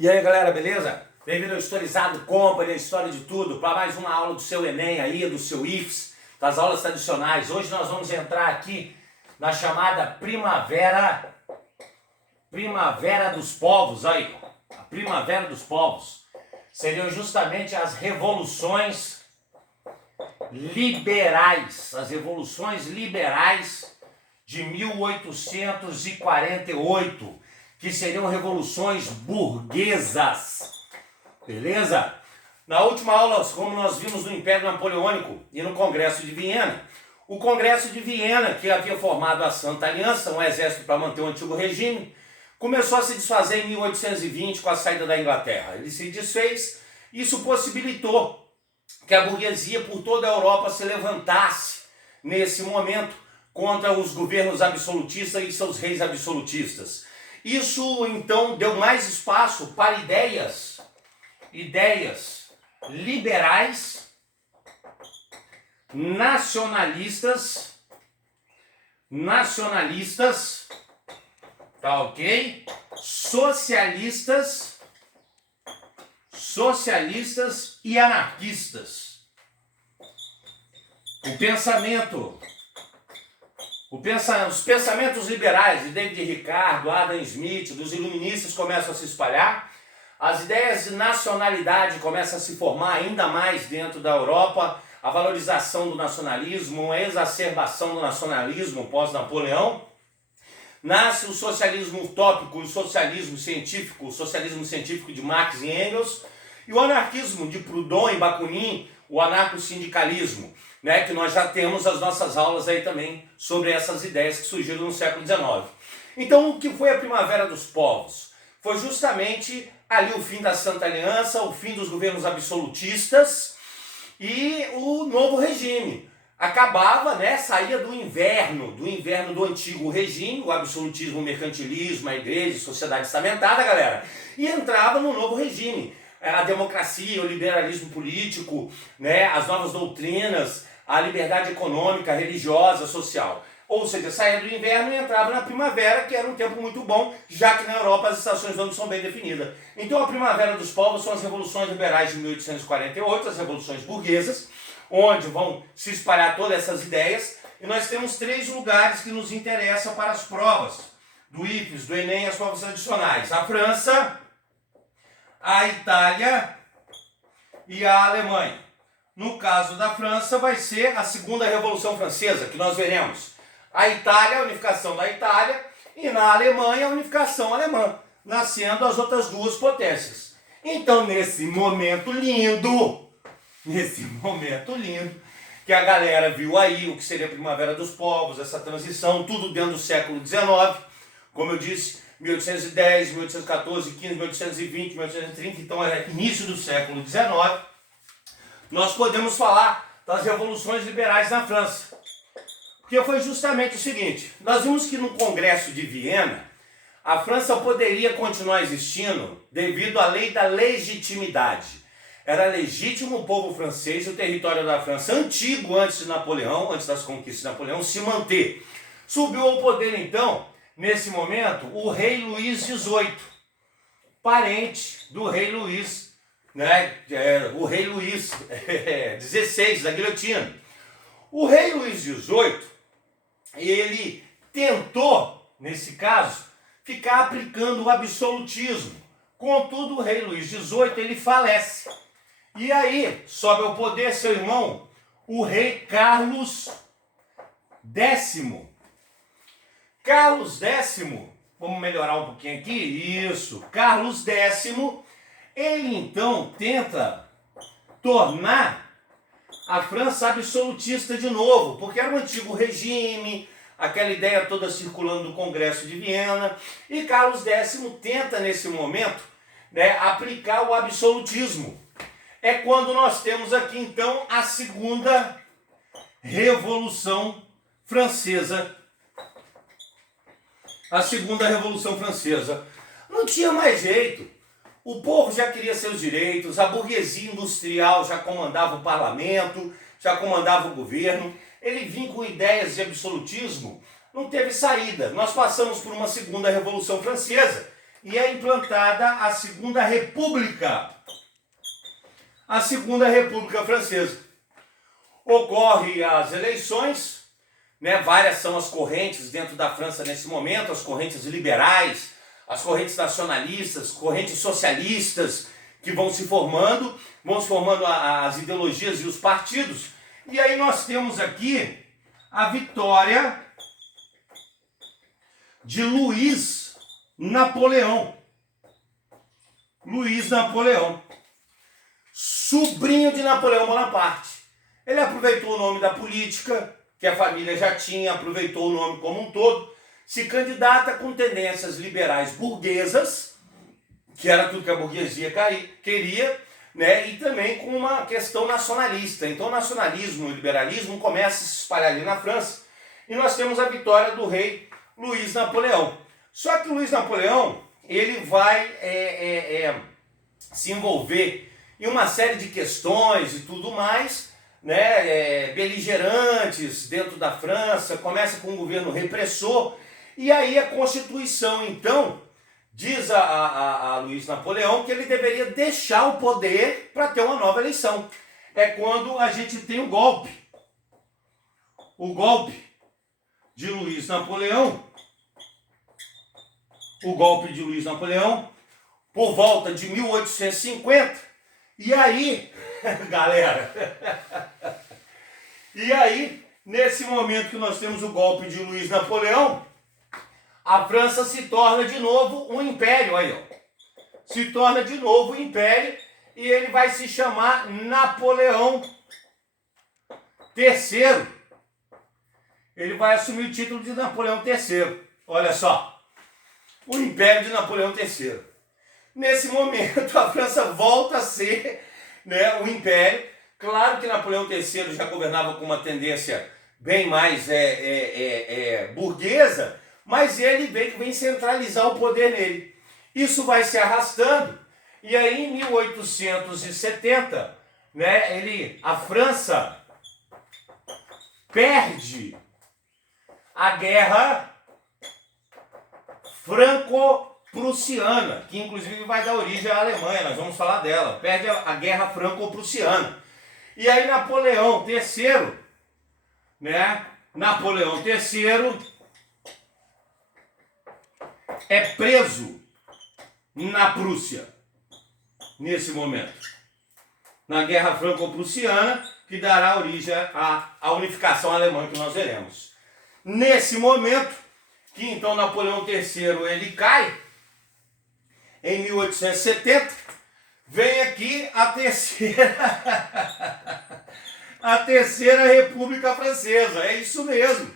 E aí galera, beleza? Bem-vindo ao Historizado Company, a história de tudo, para mais uma aula do seu Enem aí, do seu IFES, das aulas tradicionais. Hoje nós vamos entrar aqui na chamada Primavera dos Povos, aí, a Primavera dos Povos. Seriam justamente as revoluções liberais, de 1848, que seriam revoluções burguesas, beleza? Na última aula, como nós vimos no Império Napoleônico e no Congresso de Viena, o Congresso de Viena, que havia formado a Santa Aliança, um exército para manter o antigo regime, começou a se desfazer em 1820 com a saída da Inglaterra. Ele se desfez, isso possibilitou que a burguesia por toda a Europa se levantasse nesse momento contra os governos absolutistas e seus reis absolutistas. Isso então deu mais espaço para ideias liberais, nacionalistas, tá ok? Socialistas e anarquistas. Os pensamentos liberais de David Ricardo, Adam Smith, dos iluministas começam a se espalhar, as ideias de nacionalidade começam a se formar ainda mais dentro da Europa, a valorização do nacionalismo, a exacerbação do nacionalismo pós-Napoleão. Nasce o socialismo utópico, o socialismo científico de Marx e Engels, e o anarquismo de Proudhon e Bakunin, o anarcossindicalismo, né, que nós já temos as nossas aulas aí também sobre essas ideias que surgiram no século XIX. Então, o que foi a Primavera dos Povos? Foi justamente ali o fim da Santa Aliança, o fim dos governos absolutistas e o novo regime. Acabava, né, saía do inverno do antigo regime, o absolutismo, o mercantilismo, a igreja, a sociedade estamentada, galera, e entrava no novo regime. A democracia, o liberalismo político, né, as novas doutrinas, a liberdade econômica, religiosa, social. Ou seja, saía do inverno e entrava na primavera, que era um tempo muito bom, já que na Europa as estações do ano são bem definidas. Então a Primavera dos Povos são as revoluções liberais de 1848, as revoluções burguesas, onde vão se espalhar todas essas ideias, e nós temos 3 lugares que nos interessam para as provas do IFES, do Enem e as provas adicionais: a França, a Itália e a Alemanha. No caso da França, vai ser a Segunda Revolução Francesa, que nós veremos. A Itália, a unificação da Itália, e na Alemanha, a unificação alemã, nascendo as outras duas potências. Então, nesse momento lindo, que a galera viu aí o que seria a Primavera dos Povos, essa transição, tudo dentro do século XIX, como eu disse, 1810, 1814, 15, 1820, 1830, então é início do século XIX, nós podemos falar das revoluções liberais na França. Porque foi justamente o seguinte: nós vimos que no Congresso de Viena, a França poderia continuar existindo devido à lei da legitimidade. Era legítimo o povo francês e o território da França antigo, antes de Napoleão, antes das conquistas de Napoleão, se manter. Subiu ao poder então, nesse momento, o rei Luís XVIII, parente do rei Luís, né? O rei Luís XVI, da guilhotina. O rei Luís XVIII, ele tentou, nesse caso, ficar aplicando o absolutismo. Contudo, o rei Luís XVIII, ele falece. E aí, sobe ao poder seu irmão, o rei Carlos X. Carlos X, vamos melhorar um pouquinho aqui, isso, Carlos X, ele então tenta tornar a França absolutista de novo, porque era um antigo regime, aquela ideia toda circulando do Congresso de Viena, e Carlos X tenta nesse momento, né, aplicar o absolutismo. É quando nós temos aqui então a Segunda Revolução Francesa. A Segunda Revolução Francesa. Não tinha mais jeito. O povo já queria seus direitos, a burguesia industrial já comandava o parlamento, já comandava o governo. Ele vinha com ideias de absolutismo, não teve saída. Nós passamos por uma Segunda Revolução Francesa, e é implantada a Segunda República. A Segunda República Francesa. Ocorrem as eleições, né? Várias são as correntes dentro da França nesse momento, as correntes liberais, as correntes nacionalistas, correntes socialistas que vão se formando as ideologias e os partidos. E aí nós temos aqui a vitória de Luiz Napoleão. Luiz Napoleão, sobrinho de Napoleão Bonaparte. Ele aproveitou o nome da política, que a família já tinha, aproveitou o nome como um todo, se candidata com tendências liberais burguesas, que era tudo que a burguesia queria, né? E também com uma questão nacionalista. Então o nacionalismo e o liberalismo começam a se espalhar ali na França, e nós temos a vitória do rei Luiz Napoleão. Só que Luiz Napoleão, ele vai se envolver em uma série de questões e tudo mais, né, beligerantes dentro da França, começa com um governo repressor, e aí a Constituição, então, diz a Luiz Napoleão que ele deveria deixar o poder para ter uma nova eleição. É quando a gente tem o golpe de Luiz Napoleão, por volta de 1850, e aí, galera, nesse momento que nós temos o golpe de Luiz Napoleão, a França se torna de novo um império, aí ó, se torna de novo um império, e ele vai se chamar Napoleão III. Ele vai assumir o título de Napoleão III. Olha só, o Império de Napoleão III. Nesse momento, a França volta a ser, né, um império. Claro que Napoleão III já governava com uma tendência bem mais burguesa, mas ele vem centralizar o poder nele. Isso vai se arrastando, e aí em 1870, né, a França perde a guerra franco-prussiana, que inclusive vai dar origem à Alemanha, nós vamos falar dela. Perde a guerra franco-prussiana. E aí Napoleão III, né? Napoleão III é preso na Prússia, nesse momento. Na guerra franco-prussiana, que dará origem à unificação alemã que nós veremos. Nesse momento, que então Napoleão III ele cai, em 1870, vem aqui a terceira República Francesa, é isso mesmo,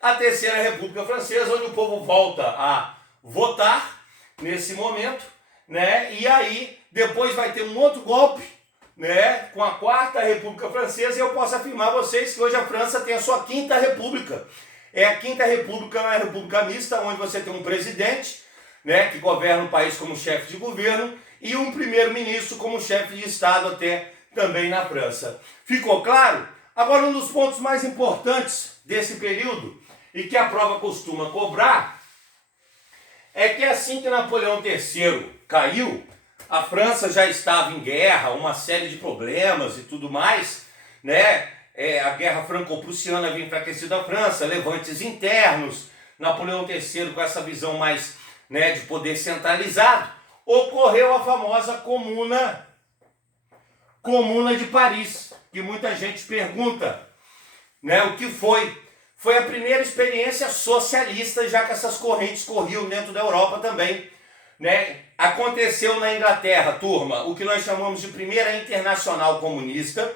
a terceira República Francesa, onde o povo volta a votar nesse momento, né? E aí depois vai ter um outro golpe, né, com a quarta República Francesa, e eu posso afirmar a vocês que hoje a França tem a sua quinta república. É a quinta república, uma república mista, onde você tem um presidente, né, que governa o país como chefe de governo, e um primeiro-ministro como chefe de Estado até também na França. Ficou claro? Agora, um dos pontos mais importantes desse período, e que a prova costuma cobrar, é que assim que Napoleão III caiu, a França já estava em guerra, uma série de problemas e tudo mais, né? A guerra franco-prussiana havia enfraquecido a França, levantes internos, Napoleão III com essa visão mais, né, de poder centralizado, ocorreu a famosa Comuna de Paris, que muita gente pergunta, né, o que foi? Foi a primeira experiência socialista, já que essas correntes corriam dentro da Europa também, né? Aconteceu na Inglaterra, turma, o que nós chamamos de Primeira Internacional Comunista.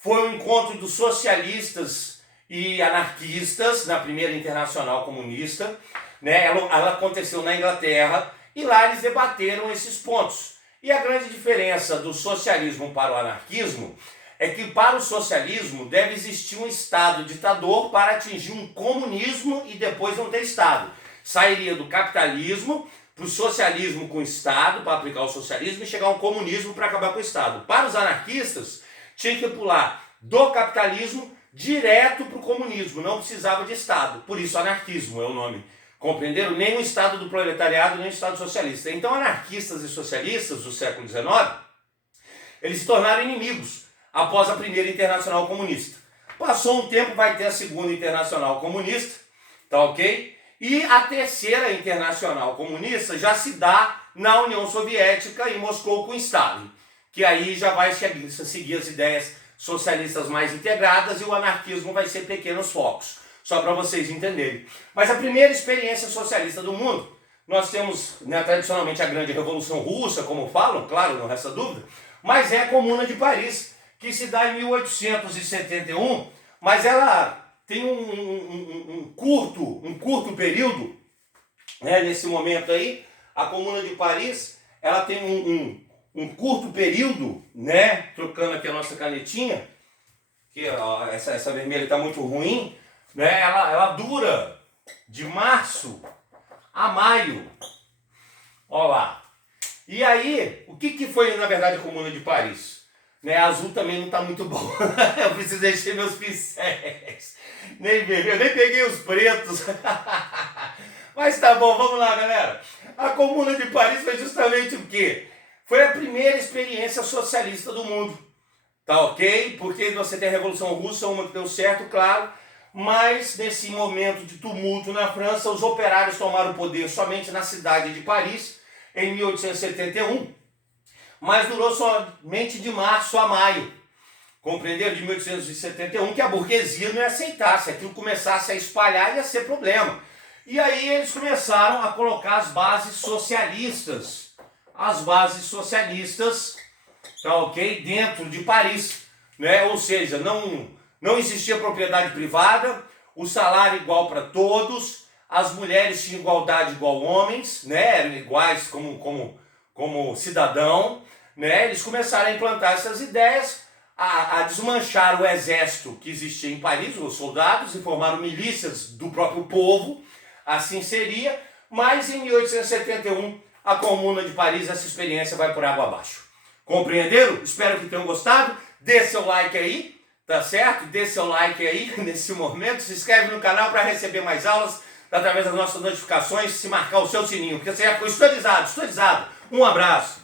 Foi um encontro dos socialistas e anarquistas na Primeira Internacional Comunista, né? Ela aconteceu na Inglaterra, e lá eles debateram esses pontos. E a grande diferença do socialismo para o anarquismo é que para o socialismo deve existir um Estado ditador para atingir um comunismo e depois não ter Estado. Sairia do capitalismo para o socialismo com o Estado, para aplicar o socialismo, e chegar a um comunismo para acabar com o Estado. Para os anarquistas, tinha que pular do capitalismo direto para o comunismo, não precisava de Estado. Por isso anarquismo é o nome Compreenderam? Nem o Estado do proletariado, nem o Estado socialista. Então, anarquistas e socialistas do século XIX, eles se tornaram inimigos após a primeira Internacional Comunista. Passou um tempo, vai ter a segunda Internacional Comunista, tá ok? E a terceira Internacional Comunista já se dá na União Soviética, em Moscou, com Stalin, que aí já vai seguir as ideias socialistas mais integradas e o anarquismo vai ser pequenos focos, só para vocês entenderem. Mas a primeira experiência socialista do mundo, nós temos, né, tradicionalmente a grande Revolução Russa, como falam, claro, não resta dúvida, mas é a Comuna de Paris, que se dá em 1871, mas ela tem um curto período, né, nesse momento aí. A Comuna de Paris, ela tem um curto período, né, trocando aqui a nossa canetinha, que ó, essa vermelha está muito ruim, né, ela dura de março a maio, ó lá. E aí, o que foi na verdade a Comuna de Paris? Né, azul também não está muito bom, eu preciso encher meus pincéis, nem vermelho, nem peguei os pretos, mas tá bom, vamos lá galera. A Comuna de Paris foi justamente o quê? Foi a primeira experiência socialista do mundo, tá ok? Porque você tem a Revolução Russa, uma que deu certo, claro, mas nesse momento de tumulto na França, os operários tomaram o poder somente na cidade de Paris, em 1871, mas durou somente de março a maio, compreenderam? De 1871, que a burguesia não ia aceitar, se aquilo começasse a espalhar ia ser problema. E aí eles começaram a colocar as bases socialistas, tá ok? Dentro de Paris, né? Ou seja, não existia propriedade privada, o salário igual para todos, as mulheres tinham igualdade igual homens, né? Eram iguais como cidadão, né? Eles começaram a implantar essas ideias, a desmanchar o exército que existia em Paris, os soldados, e formaram milícias do próprio povo, assim seria, mas em 1871, a Comuna de Paris, essa experiência vai por água abaixo. Compreenderam? Espero que tenham gostado, dê seu like aí, tá certo? Dê seu like aí nesse momento, se inscreve no canal para receber mais aulas, através das nossas notificações, se marcar o seu sininho, porque você já ficou estorizado. Um abraço.